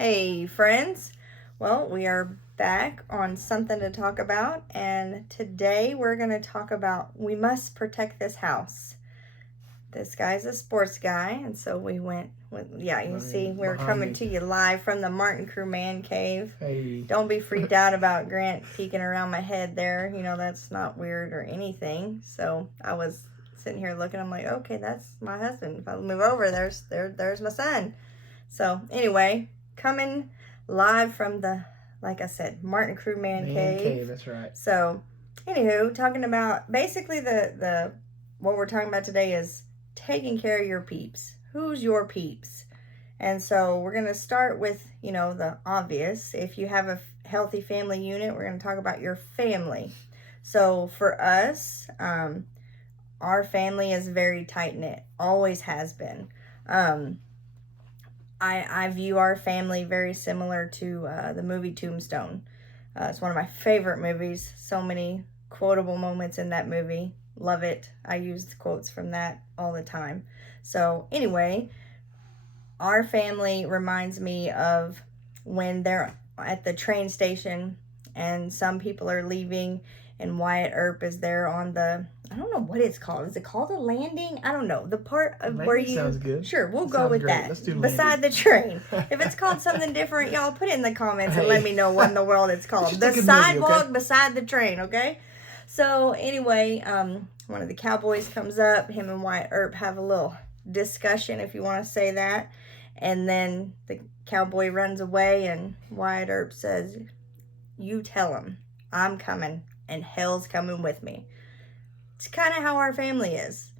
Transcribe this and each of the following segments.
Hey, friends. Well, we are back on something to talk about, and today we're going to talk about we must protect this house. This guy's a sports guy, and so we went with, you see, we're coming to you live from the Martin Crew Man Cave. Hey. Don't be freaked out about Grant peeking around my head there. That's not weird or anything. So I was sitting here looking, I'm like, okay, that's my husband. If I move over, there's my son. So anyway, coming live from the, like I said, Martin Crew Man Cave. That's right. So, anywho, talking about basically the what we're talking about today is taking care of your peeps. Who's your peeps? And so we're gonna start with the obvious. If you have a healthy family unit, we're gonna talk about your family. So for us, our family is very tight knit. Always has been. I view our family very similar to the movie Tombstone. It's one of my favorite movies. So many quotable moments in that movie. Love it. I use quotes from that all the time. So anyway, our family reminds me of when they're at the train station and some people are leaving and Wyatt Earp is there on the, I don't know what it's called. Is it called a landing? I don't know. The part of landing where you... sounds good. Sure, we'll go with great. that. Let's do beside the train. If it's called something different, y'all put it in the comments and let me know what in the world it's called. The sidewalk movie, okay? Beside the train, okay? So anyway, one of the cowboys comes up. Him and Wyatt Earp have a little discussion, if you want to say that. And then the cowboy runs away and Wyatt Earp says, "You tell him I'm coming and hell's coming with me." It's kind of how our family is.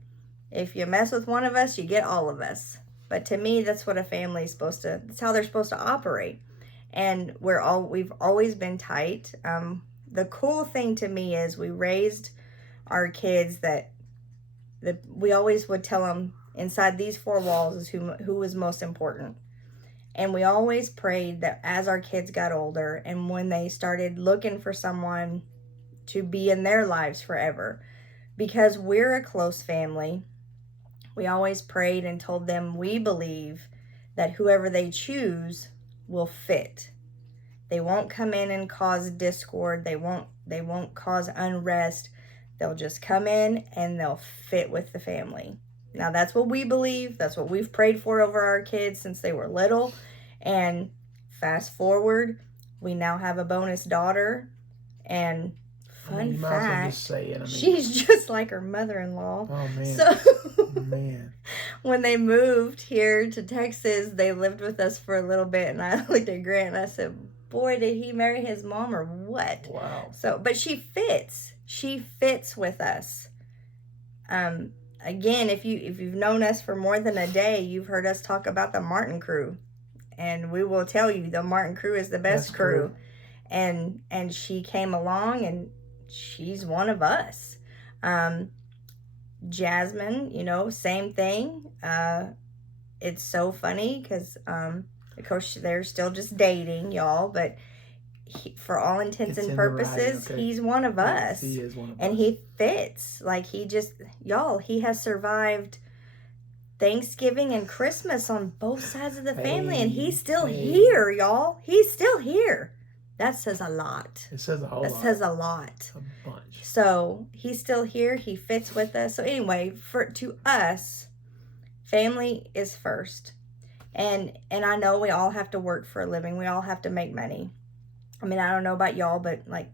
If you mess with one of us, you get all of us. But to me, that's what a family is supposed to, that's how they're supposed to operate. And we've always been tight. The cool thing to me is we raised our kids that we always would tell them inside these four walls is who was most important. And we always prayed that as our kids got older and when they started looking for someone to be in their lives forever, because we're a close family, we always prayed and told them we believe that whoever they choose will fit. They won't come in and cause discord. They won't cause unrest. They'll just come in and they'll fit with the family. Now that's what we believe. That's what we've prayed for over our kids since they were little. And fast forward, we now have a bonus daughter. And fun fact, she's just like her mother-in-law. Oh, man. So, man. When they moved here to Texas, they lived with us for a little bit. And I looked at Grant and I said, boy, did he marry his mom or what? Wow. So, but she fits. She fits with us. Again, if you've known us for more than a day, you've heard us talk about the Martin Crew. And we will tell you the Martin Crew is the best crew. And she came along and she's one of us. Jasmine, same thing. It's so funny because, of course, they're still just dating, y'all. But for all intents and purposes, he's one of us. He is one of us. And he fits. Like, he has survived Thanksgiving and Christmas on both sides of the family. And he's still here, y'all. He's still here. That says a lot. It says a whole lot. That says a lot. A bunch. So he's still here. He fits with us. So anyway, to us, family is first. And I know we all have to work for a living. We all have to make money. I mean, I don't know about y'all, but like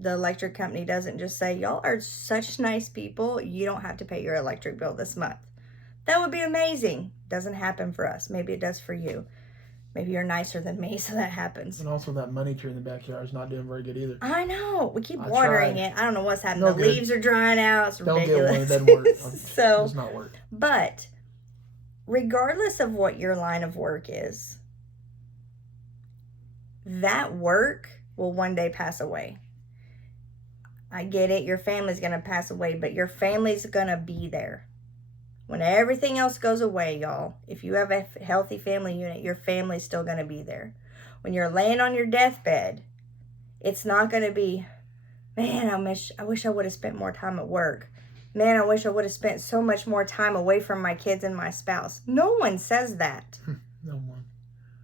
the electric company doesn't just say, y'all are such nice people, you don't have to pay your electric bill this month. That would be amazing. Doesn't happen for us. Maybe it does for you. Maybe you're nicer than me, so that happens. And also that money tree in the backyard is not doing very good either. I know. We keep watering it. I don't know what's happening. No the good. Leaves are drying out. It's ridiculous. Don't get one. It doesn't work. So, it does not work. But regardless of what your line of work is, that work will one day pass away. I get it. Your family's going to pass away, but your family's going to be there. When everything else goes away, y'all, if you have a healthy family unit, your family's still going to be there. When you're laying on your deathbed, it's not going to be, man, I wish I would have spent more time at work. Man, I wish I would have spent so much more time away from my kids and my spouse. No one says that. No one.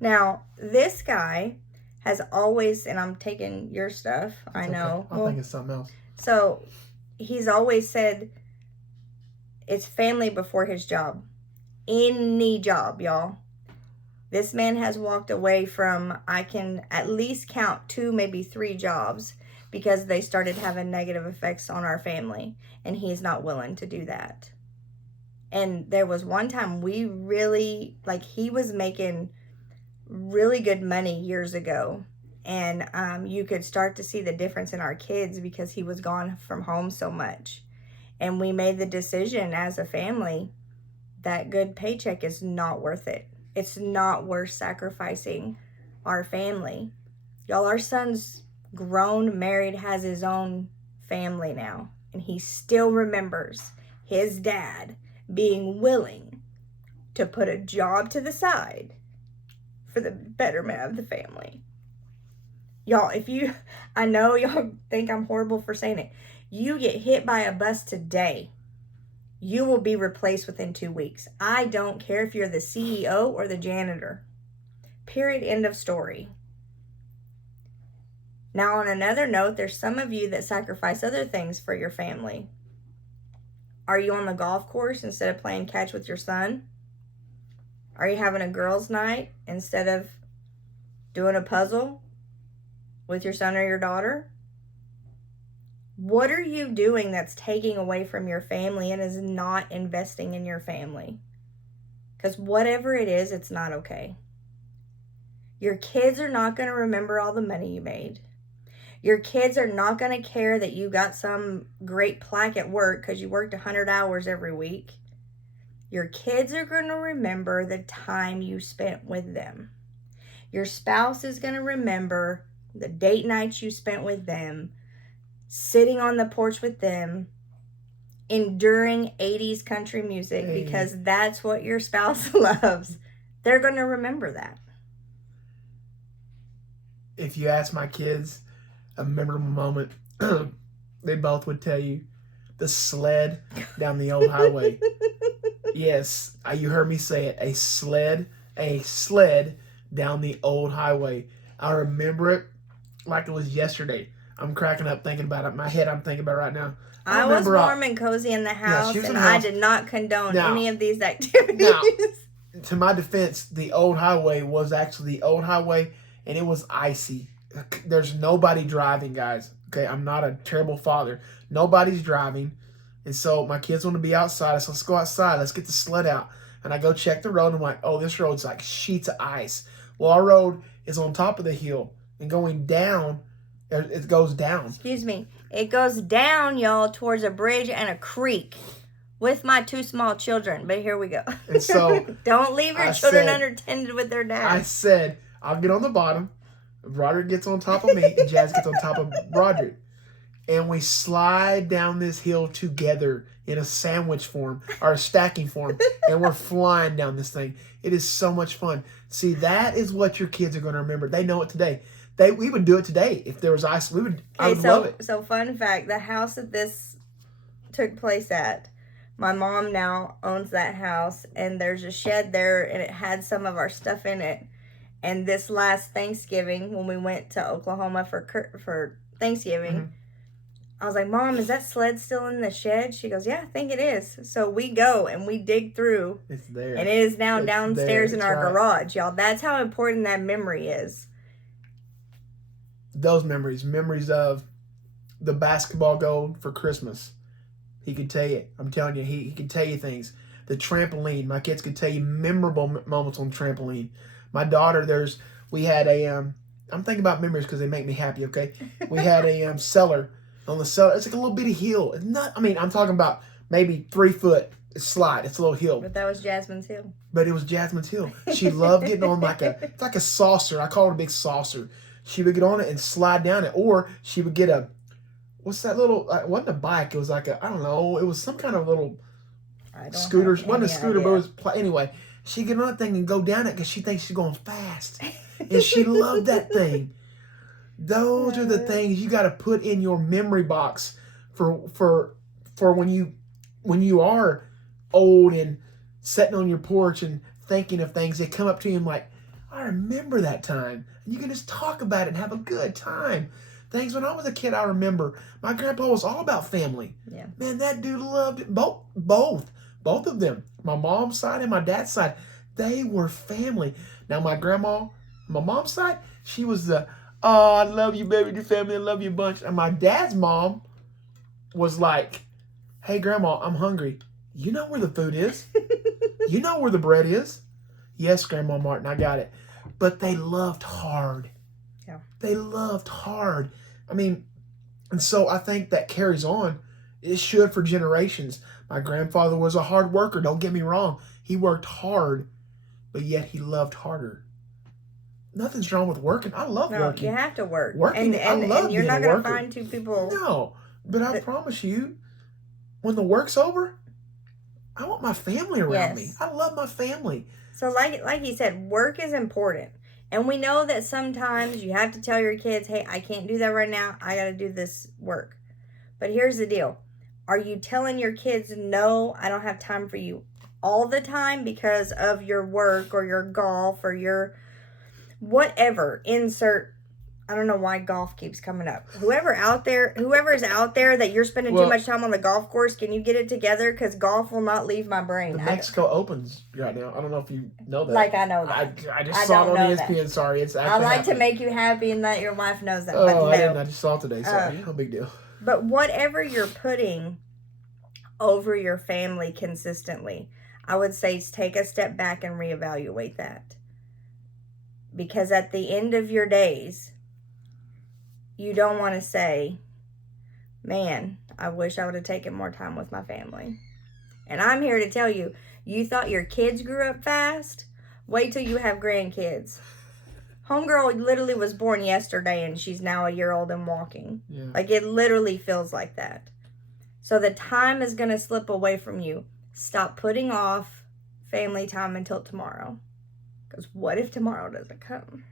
Now, this guy has always, and I'm taking your stuff, I know. Okay. I think it's something else. So, he's always said it's family before his job. Any job, y'all. This man has walked away from, I can at least count 2, maybe 3 jobs because they started having negative effects on our family, and he's not willing to do that. And there was one time we really, like, he was making really good money years ago, and you could start to see the difference in our kids because he was gone from home so much. And we made the decision as a family that good paycheck is not worth it. It's not worth sacrificing our family. Y'all, our son's grown, married, has his own family now. And he still remembers his dad being willing to put a job to the side for the betterment of the family. Y'all, I know y'all think I'm horrible for saying it. You get hit by a bus today, you will be replaced within 2 weeks. I don't care if you're the CEO or the janitor. Period. End of story. Now, on another note, there's some of you that sacrifice other things for your family. Are you on the golf course instead of playing catch with your son? Are you having a girls' night instead of doing a puzzle with your son or your daughter? What are you doing that's taking away from your family and is not investing in your family? Because whatever it is, it's not okay. Your kids are not going to remember all the money you made. Your kids are not going to care that you got some great plaque at work because you worked 100 hours every week. Your kids are going to remember the time you spent with them. Your spouse is going to remember the date nights you spent with them, sitting on the porch with them, enduring 80s country music, because that's what your spouse loves. They're going to remember that. If you ask my kids a memorable moment, they both would tell you the sled down the old highway. Yes, you heard me say it. A sled down the old highway. I remember it like it was yesterday. I'm cracking up thinking about it. In my head, I'm thinking about it right now. I was warm and cozy in the house, and I did not condone any of these activities. Now, to my defense, the old highway was actually the old highway, and it was icy. There's nobody driving, guys. Okay, I'm not a terrible father. Nobody's driving. And so my kids want to be outside. So let's go outside. Let's get the sled out. And I go check the road, and I'm like, oh, this road's like sheets of ice. Well, our road is on top of the hill, and going down, it goes down. Excuse me. It goes down, y'all, towards a bridge and a creek with my 2 small children. But here we go. And so don't leave your children unattended with their dad. I said, I'll get on the bottom. Roderick gets on top of me, and Jazz gets on top of Roderick. And we slide down this hill together in a sandwich form, or a stacking form, and we're flying down this thing. It is so much fun. See, that is what your kids are going to remember. They know it today. We would do it today. If there was ice, I would love it. So fun fact, the house that this took place at, my mom now owns that house, and there's a shed there, and it had some of our stuff in it. And this last Thanksgiving, when we went to Oklahoma for Thanksgiving, I was like, Mom, is that sled still in the shed? She goes, yeah, I think it is. So we go and we dig through. It's there. And it is now downstairs in our garage, y'all. That's how important that memory is. Those memories of the basketball goal for Christmas. He could tell you. I'm telling you, he could tell you things. The trampoline. My kids could tell you memorable moments on trampoline. My daughter, we had a, I'm thinking about memories because they make me happy, okay? We had a cellar. On the cellar, it's like a little bitty hill. It's not, I'm talking about maybe 3 foot slide. It's a little hill. But that was Jasmine's hill. But it was Jasmine's hill. She loved getting on it's like a saucer. I call it a big saucer. She would get on it and slide down it. Or she would get what's that little, it wasn't a bike. It was like I don't know. It was some kind of little scooter. It wasn't a scooter, but it was, anyway. She'd get on that thing and go down it because she thinks she's going fast. And she loved that thing. Those are the things you got to put in your memory box for when you are old and sitting on your porch and thinking of things. They come up to you and like, I remember that time. And you can just talk about it and have a good time. Things when I was a kid, I remember my grandpa was all about family. Yeah. Man, that dude loved it. Both of them. My mom's side and my dad's side, they were family. Now my grandma, my mom's side, she was the, oh, I love you, baby, the family, I love you a bunch. And my dad's mom was like, hey, grandma, I'm hungry. You know where the food is? You know where the bread is? Yes, Grandma Martin, I got it. But they loved hard. Yeah. They loved hard. I mean, and so I think that carries on. It should for generations. My grandfather was a hard worker. Don't get me wrong. He worked hard, but yet he loved harder. Nothing's wrong with working. I love working. You have to work. Working, and I love you're being not a going worker. to find two people. No, but I promise you, when the work's over, I want my family around me. I love my family. So like you said, work is important. And we know that sometimes you have to tell your kids, hey, I can't do that right now. I got to do this work. But here's the deal. Are you telling your kids, no, I don't have time for you all the time because of your work or your golf or your whatever? Insert, I don't know why golf keeps coming up. Whoever is out there that you're spending too much time on the golf course, can you get it together? Because golf will not leave my brain. The Mexico Opens right now. I don't know if you know that. Like I know that. I just saw it on ESPN. Sorry, it's actually I like happening. to make you happy and that your wife knows that. Oh, but I didn't. I just saw it today. Sorry, no big deal. But whatever you're putting over your family consistently, I would say take a step back and reevaluate that. Because at the end of your days, you don't want to say, man, I wish I would have taken more time with my family. And I'm here to tell you, you thought your kids grew up fast? Wait till you have grandkids. Homegirl literally was born yesterday and she's now a year old and walking. Yeah. Like it literally feels like that. So the time is going to slip away from you. Stop putting off family time until tomorrow. Because what if tomorrow doesn't come?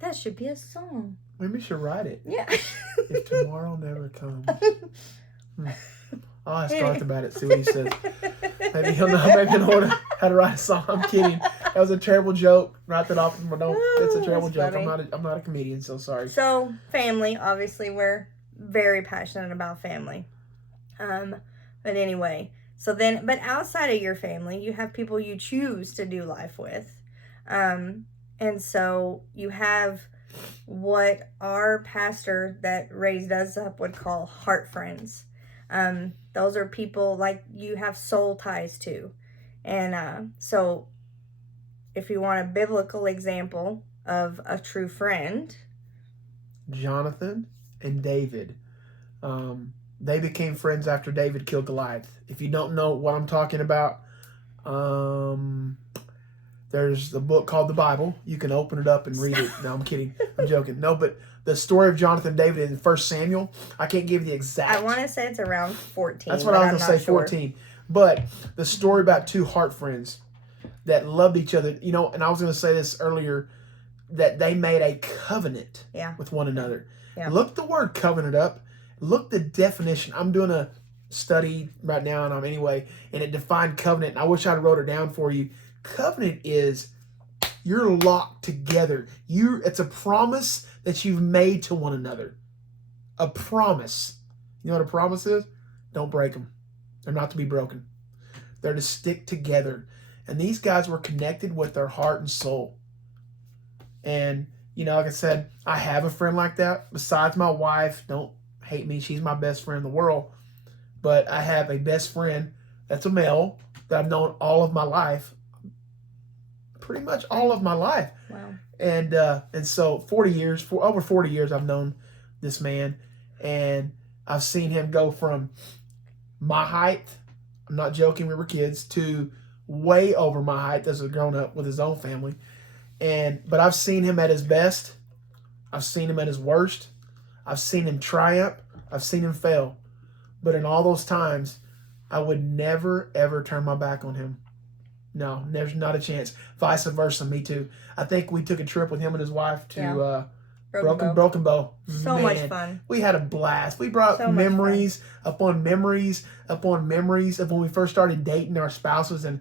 That should be a song. Maybe we should write it. Yeah. If tomorrow never comes. I'll ask Garth about it, see what he says. Maybe he'll know how to write a song. I'm kidding. That was a terrible joke. Write that off. It's a terrible joke. Funny. I'm not a comedian, so sorry. So, family. Obviously, we're very passionate about family. But anyway. So then, but outside of your family, you have people you choose to do life with. And so you have what our pastor that raised us up would call heart friends. Those are people like you have soul ties to. And so if you want a biblical example of a true friend, Jonathan and David. They became friends after David killed Goliath. If you don't know what I'm talking about, there's a book called the Bible. You can open it up and read it. No, I'm kidding. I'm joking. No, but the story of Jonathan and David in 1 Samuel, I can't give you the exact. I want to say it's around 14. That's what I was going to say, 14. But the story about two heart friends that loved each other, you know, and I was going to say this earlier, that they made a covenant with one another. Yeah. Look the word covenant up. Look the definition. I'm doing a study right now, and it defined covenant. And I wish I'd wrote it down for you. Covenant is you're locked together. It's a promise that you've made to one another. A promise. You know what a promise is? Don't break them. They're not to be broken. They're to stick together. And these guys were connected with their heart and soul. And, you know, like I said, I have a friend like that. Besides my wife, don't hate me, she's my best friend in the world. But I have a best friend that's a male that I've known all of my life. Pretty much all of my life. Wow. And so over 40 years I've known this man, and I've seen him go from my height, I'm not joking, we were kids, to way over my height as a grown up with his own family. But I've seen him at his best. I've seen him at his worst. I've seen him triumph. I've seen him fail. But in all those times, I would never, ever turn my back on him. No, there's not a chance. Vice versa, me too. I think we took a trip with him and his wife to Broken Bow. So much fun. We had a blast. We brought memories upon memories upon memories of when we first started dating our spouses. And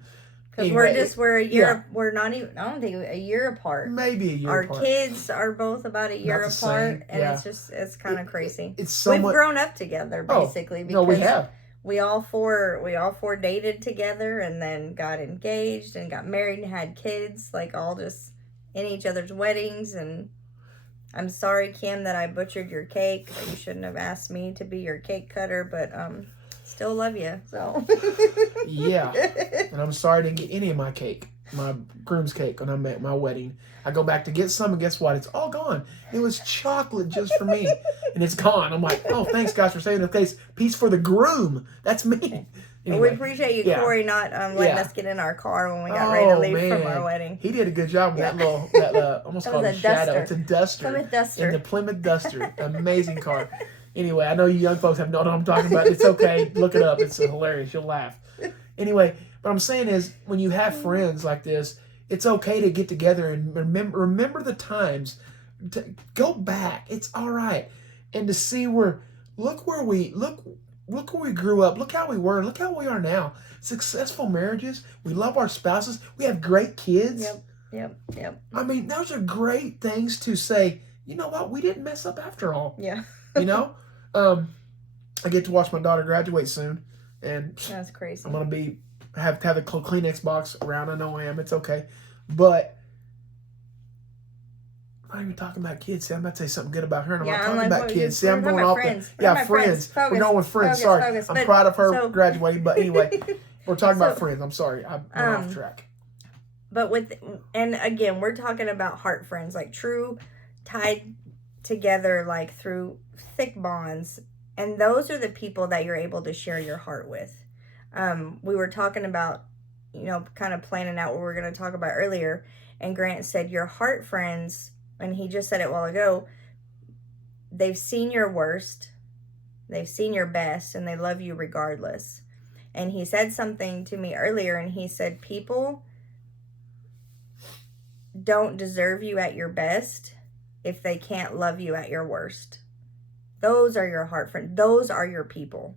Because anyway, we're a year, we're not even, I don't think, a year apart. Maybe a year apart. Our kids are both about a year apart, and it's kind of crazy. It's somewhat, we've grown up together, basically. Because no, we have. We all four dated together, and then got engaged and got married and had kids, like all just in each other's weddings. And I'm sorry, Kim, that I butchered your cake. You shouldn't have asked me to be your cake cutter, but still love you. So yeah, and I'm sorry I didn't get any of my cake, my groom's cake, when I'm at my wedding. I go back to get some, and guess what? It's all gone. It was chocolate just for me, and it's gone. I'm like, oh, thanks, guys, for saying the case. Peace for the groom. That's me. Anyway, we appreciate you, Corey, not letting us get in our car when we got ready to leave from our wedding. He did a good job with that little, that almost called a shadow. It's a duster. Plymouth Duster. It's a Plymouth Duster. Amazing car. Anyway, I know you young folks have no idea what I'm talking about. It's okay. Look it up. It's hilarious. You'll laugh. Anyway, what I'm saying is, when you have friends like this, it's okay to get together and remember the times. Go back. It's all right. And to see look where we grew up. Look how we were. Look how we are now. Successful marriages. We love our spouses. We have great kids. Yep. I mean, those are great things to say, you know what? We didn't mess up after all. Yeah. You know? I get to watch my daughter graduate soon, and that's crazy. I'm gonna have the Kleenex box around. I know I am. It's okay, but I'm not even talking about kids. See, I'm about to say something good about her, and I'm not talking about kids. See, I'm going off. Friends. We're going with friends. Sorry, I'm proud of her graduating, but anyway, we're talking about friends. I'm sorry, I'm off track. But and again, we're talking about heart friends, like true, tied together, like through thick bonds. And those are the people that you're able to share your heart with. We were talking about, kind of planning out what we were going to talk about earlier. And Grant said your heart friends, and he just said it a while ago, they've seen your worst, they've seen your best, and they love you regardless. And he said something to me earlier, and he said, people don't deserve you at your best if they can't love you at your worst. Those are your heart friends. Those are your people.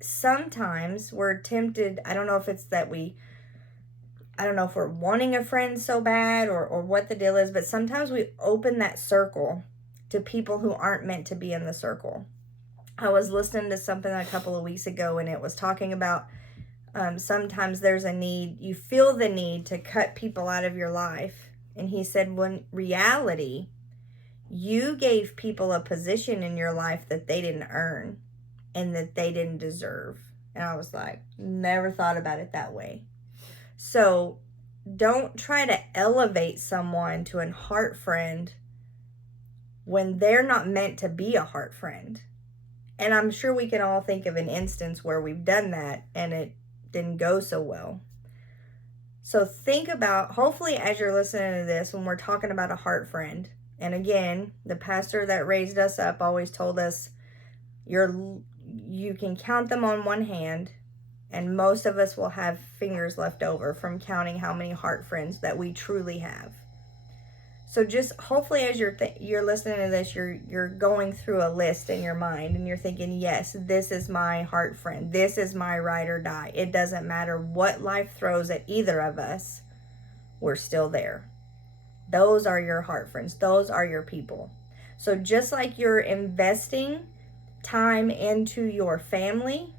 Sometimes we're tempted, I don't know if it's that I don't know if we're wanting a friend so bad or what the deal is, but sometimes we open that circle to people who aren't meant to be in the circle. I was listening to something a couple of weeks ago, and it was talking about sometimes there's a need, you feel the need to cut people out of your life. And he said, when reality, you gave people a position in your life that they didn't earn and that they didn't deserve. And I was like, never thought about it that way. So don't try to elevate someone to a heart friend when they're not meant to be a heart friend. And I'm sure we can all think of an instance where we've done that and it didn't go so well. So think about, hopefully as you're listening to this, when we're talking about a heart friend, and again, the pastor that raised us up always told us, you can count them on one hand, and most of us will have fingers left over from counting how many heart friends that we truly have. So just hopefully as you're listening to this, you're going through a list in your mind, and you're thinking, yes, this is my heart friend. This is my ride or die. It doesn't matter what life throws at either of us. We're still there. Those are your heart friends. Those are your people. So just like you're investing time into your family,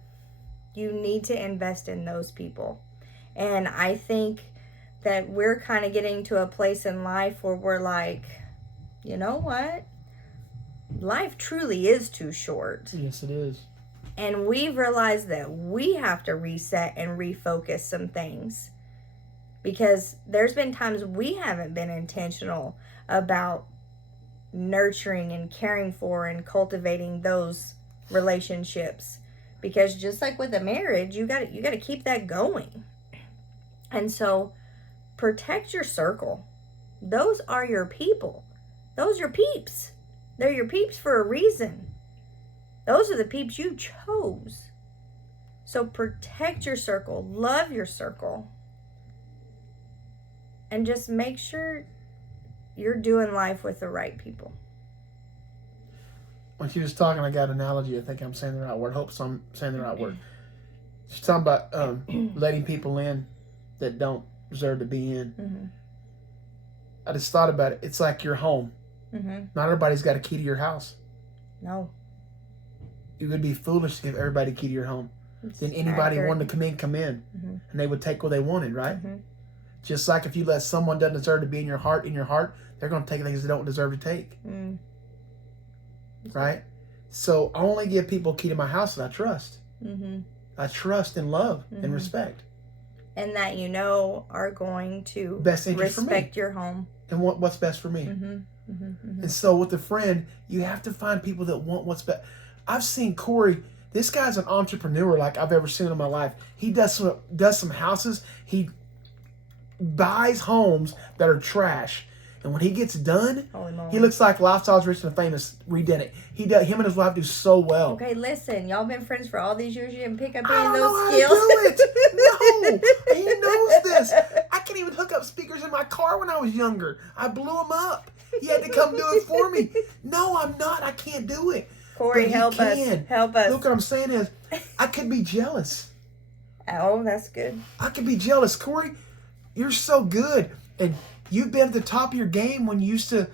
you need to invest in those people. And I think that we're kind of getting to a place in life where we're like, you know what? Life truly is too short. Yes, it is. And we've realized that we have to reset and refocus some things. Because there's been times we haven't been intentional about nurturing and caring for and cultivating those relationships. Because just like with a marriage, you got to keep that going. And so protect your circle. Those are your people. Those are your peeps. They're your peeps for a reason. Those are the peeps you chose. So protect your circle. Love your circle. And just make sure you're doing life with the right people. When she was talking, I got an analogy. I think I'm saying the right word. Hope I'm saying the right word. She's talking about letting people in that don't deserve to be in. Mm-hmm. I just thought about it. It's like your home. Mm-hmm. Not everybody's got a key to your house. No. It would be foolish to give everybody a key to your home. Then anybody wanted to come in. Mm-hmm. And they would take what they wanted, right? Mm-hmm. Just like if you let someone doesn't deserve to be in your heart, they're going to take things they don't deserve to take. Mm. Right? So I only give people a key to my house that I trust. Mm-hmm. I trust and love Mm-hmm. and respect. And that are going to Best interest respect for me. your home. And what's best for me. Mm-hmm. Mm-hmm. Mm-hmm. And so with a friend, you have to find people that want what's best. I've seen Corey. This guy's an entrepreneur like I've ever seen in my life. He does some houses. He buys homes that are trash. And when he gets done, he looks like Lifestyles Rich and Famous redid it. Him and his wife do so well. Okay, listen, y'all been friends for all these years. You didn't pick up I any don't of know those how skills. to do it. No, he knows this. I can't even hook up speakers in my car when I was younger. I blew them up. He had to come do it for me. No, I'm not. I can't do it. Corey, help us. Help us. Look, what I'm saying is, I could be jealous. Oh, that's good. I could be jealous. Corey, you're so good. And you've been at the top of your game when you used to,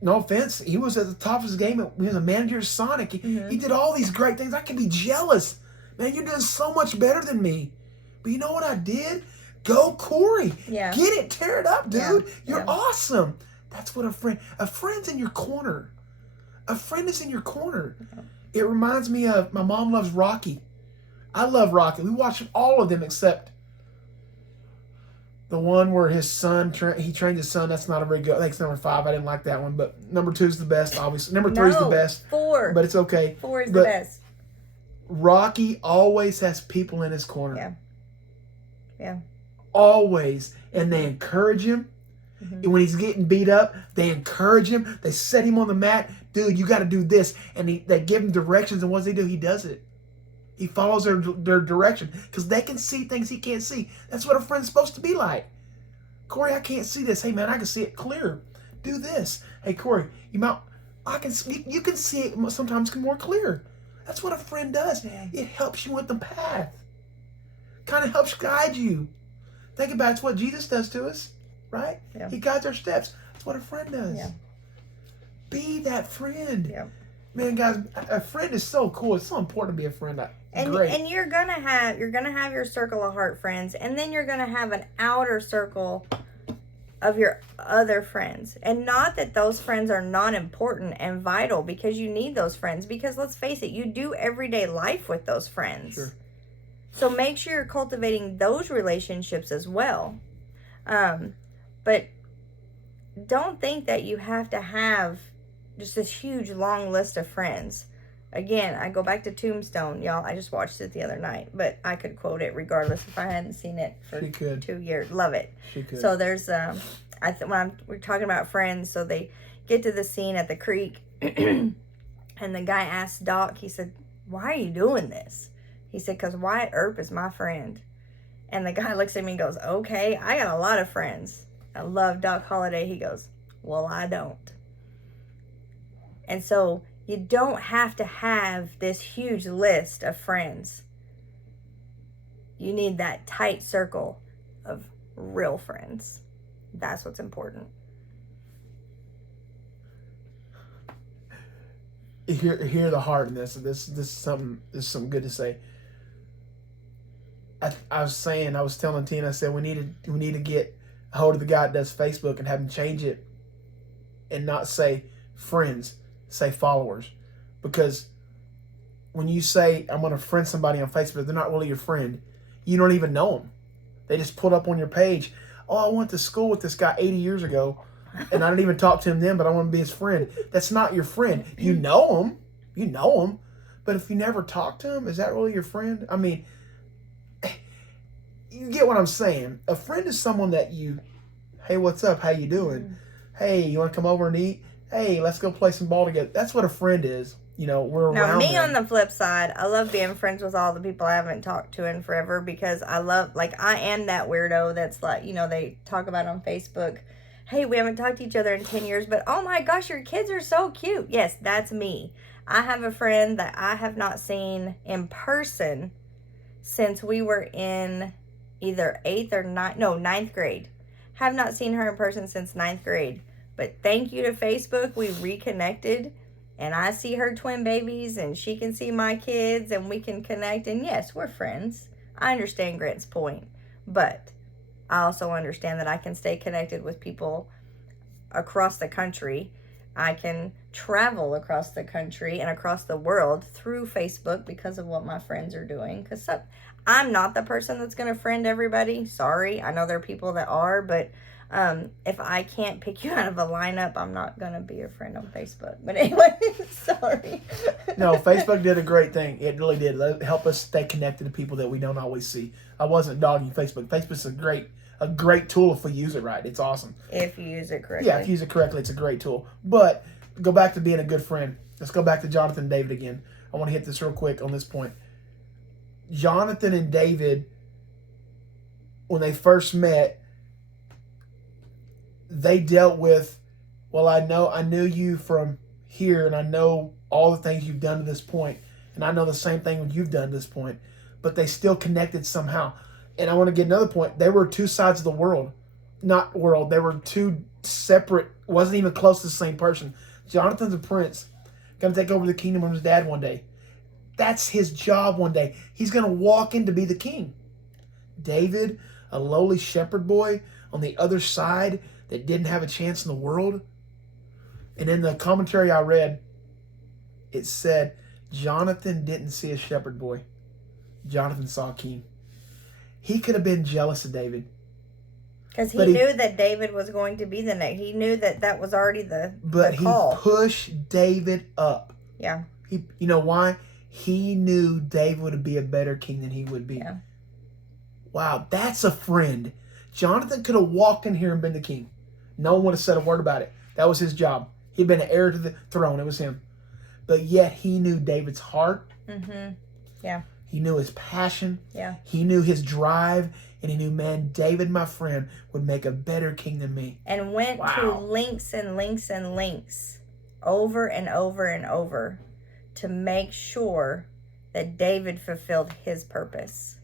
no offense, he was at the top of his game. He was a manager of Sonic. He did all these great things. I could be jealous. Man, you're doing so much better than me. But you know what I did? Go, Corey. Yeah. Get it. Tear it up, dude. Yeah. You're awesome. That's what a friend's in your corner. A friend is in your corner. It reminds me of, my mom loves Rocky. I love Rocky. We watch all of them except the one where his son, he trained his son. That's not a very good. I think it's number 5. I didn't like that one. But number 2 is the best, obviously. Number 3 is the best. 4. But it's okay. 4 is the best. Rocky always has people in his corner. Yeah. Yeah. Always. And they encourage him. Mm-hmm. And when he's getting beat up, they encourage him. They set him on the mat. Dude, you got to do this. And they give him directions. And what does he do? He does it. He follows their direction. Because they can see things he can't see. That's what a friend's supposed to be like. Corey, I can't see this. Hey, man, I can see it clear. Do this. Hey, Corey, you can see it sometimes more clear. That's what a friend does. Yeah. It helps you with the path. Kind of helps guide you. Think about it. It's what Jesus does to us. Right? Yeah. He guides our steps. That's what a friend does. Yeah. Be that friend. Yeah. Man, guys, a friend is so cool. It's so important to be a friend. And you're gonna have your circle of heart friends, and then you're gonna have an outer circle of your other friends. And not that those friends are not important and vital, because you need those friends. Because let's face it, you do everyday life with those friends. Sure. So make sure you're cultivating those relationships as well. But don't think that you have to have just this huge long list of friends. Again, I go back to Tombstone, y'all. I just watched it the other night, but I could quote it regardless if I hadn't seen it for 2 years. Love it. She could. So there's we're talking about friends, so they get to the scene at the creek, and the guy asked Doc. He said, "Why are you doing this?" He said, "'Cause Wyatt Earp is my friend." And the guy looks at me and goes, "Okay, I got a lot of friends." I love Doc Holliday. He goes, "Well, I don't." And so you don't have to have this huge list of friends. You need that tight circle of real friends. That's what's important. Hear the heart in this. This is something good to say. I was telling Tina, I said we need to get a hold of the guy that does Facebook and have him change it and not say friends, say followers. Because when you say I'm going to friend somebody on Facebook, they're not really your friend. You don't even know them. They just put up on your page, "Oh, I went to school with this guy 80 years ago, and I didn't even talk to him then, but I want to be his friend." That's not your friend. You know him, but if you never talk to him, is that really your friend? I mean, you get what I'm saying. A friend is someone that you, "Hey, what's up? How you doing? Hey, you want to come over and eat? Hey, let's go play some ball together." That's what a friend is. You know, we're around. Now, me on the flip side, I love being friends with all the people I haven't talked to in forever, because I am that weirdo that's like, they talk about on Facebook, "Hey, we haven't talked to each other in 10 years, but oh my gosh, your kids are so cute." Yes, that's me. I have a friend that I have not seen in person since we were in either 8th or 9th grade. Have not seen her in person since 9th grade. But thank you to Facebook, we reconnected. And I see her twin babies, and she can see my kids, and we can connect. And yes, we're friends. I understand Grant's point. But I also understand that I can stay connected with people across the country. I can travel across the country and across the world through Facebook because of what my friends are doing. Because I'm not the person that's going to friend everybody. Sorry. I know there are people that are, but if I can't pick you out of a lineup, I'm not going to be your friend on Facebook. But anyway, sorry. No, Facebook did a great thing. It really did. It helped us stay connected to people that we don't always see. I wasn't dogging Facebook. Facebook's a great tool if we use it right. It's awesome. If you use it correctly. Yeah, if you use it correctly, it's a great tool. But go back to being a good friend. Let's go back to Jonathan and David again. I want to hit this real quick on this point. Jonathan and David, when they first met, they dealt with, well, I knew you from here, and I know all the things you've done to this point, and I know the same thing you've done to this point, but they still connected somehow. And I want to get another point. They were two sides of the world. Not world. They were two separate, wasn't even close to the same person. Jonathan's a prince. Going to take over the kingdom of his dad one day. That's his job one day. He's going to walk in to be the king. David, a lowly shepherd boy on the other side that didn't have a chance in the world. And in the commentary I read, it said, Jonathan didn't see a shepherd boy. Jonathan saw a king. He could have been jealous of David. Because he knew that David was going to be the next. He knew that was already the call. He pushed David up. Yeah. You know why? He knew David would be a better king than he would be. Yeah. Wow, that's a friend. Jonathan could have walked in here and been the king. No one would have said a word about it. That was his job. He'd been an heir to the throne. It was him. But yet he knew David's heart. Mm-hmm. Yeah. He knew his passion. Yeah. He knew his drive. And he knew, man, David, my friend, would make a better king than me. And went to links and links and links over and over and over to make sure that David fulfilled his purpose.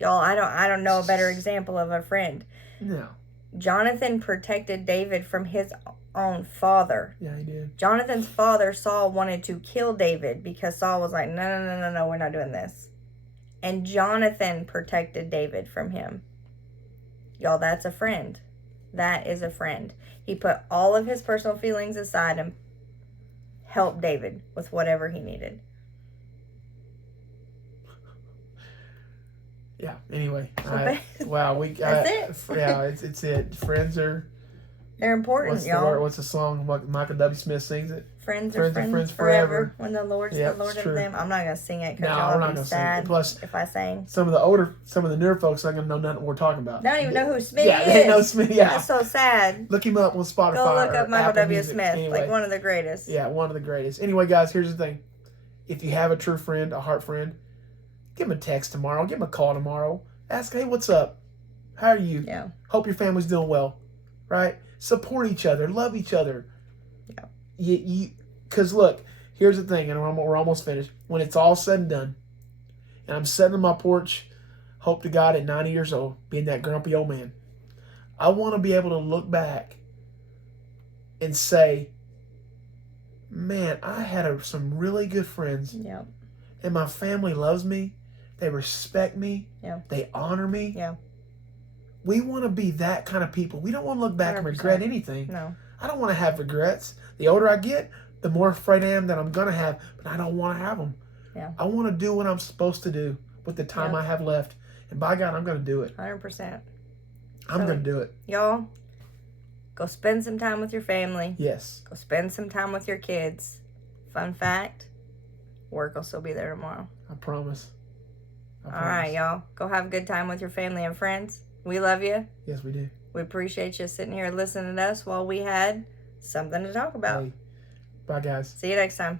Y'all, I don't know a better example of a friend. No. Jonathan protected David from his own father. Yeah, he did. Jonathan's father, Saul, wanted to kill David because Saul was like, no, we're not doing this. And Jonathan protected David from him. Y'all, that's a friend. That is a friend. He put all of his personal feelings aside and helped David with whatever he needed. Yeah. Anyway, That's it. Yeah, it's it. Friends are. They're important, y'all. What's the song? Michael W. Smith sings it. Friends are friends forever. When the Lord's the Lord of true. them. I'm not gonna sing it because we're y'all not would be gonna sad sing it. Plus, if I sang. Some of the newer folks aren't gonna know nothing we're talking about. They don't even know who Smitty is. Yeah, they know Smitty. Yeah, that's so sad. Look him up on Spotify. Go look up Michael Apple W. Music. Smith, Anyway, like one of the greatest. Yeah, one of the greatest. Anyway, guys, here's the thing: if you have a true friend, a heart friend, give him a text tomorrow. Give him a call tomorrow. Ask, hey, what's up? How are you? Yeah. Hope your family's doing well, right? Support each other, love each other. Yeah. Because look, here's the thing, and we're almost finished. When it's all said and done, and I'm sitting on my porch, hope to God at 90 years old, being that grumpy old man, I want to be able to look back and say, man, I had some really good friends. Yeah. And my family loves me. They respect me. Yeah. They honor me. Yeah. We want to be that kind of people. We don't want to look back 100%. and regret anything. No. I don't want to have regrets. The older I get, the more afraid I am that I'm going to have, but I don't want to have them. Yeah. I want to do what I'm supposed to do with the time I have left. And by God, I'm going to do it. 100%. I'm going to do it. Y'all, go spend some time with your family. Yes. Go spend some time with your kids. Fun fact, work will still be there tomorrow. I promise. All right, y'all. Go have a good time with your family and friends. We love you. Yes, we do. We appreciate you sitting here listening to us while we had something to talk about. Hey. Bye, guys. See you next time.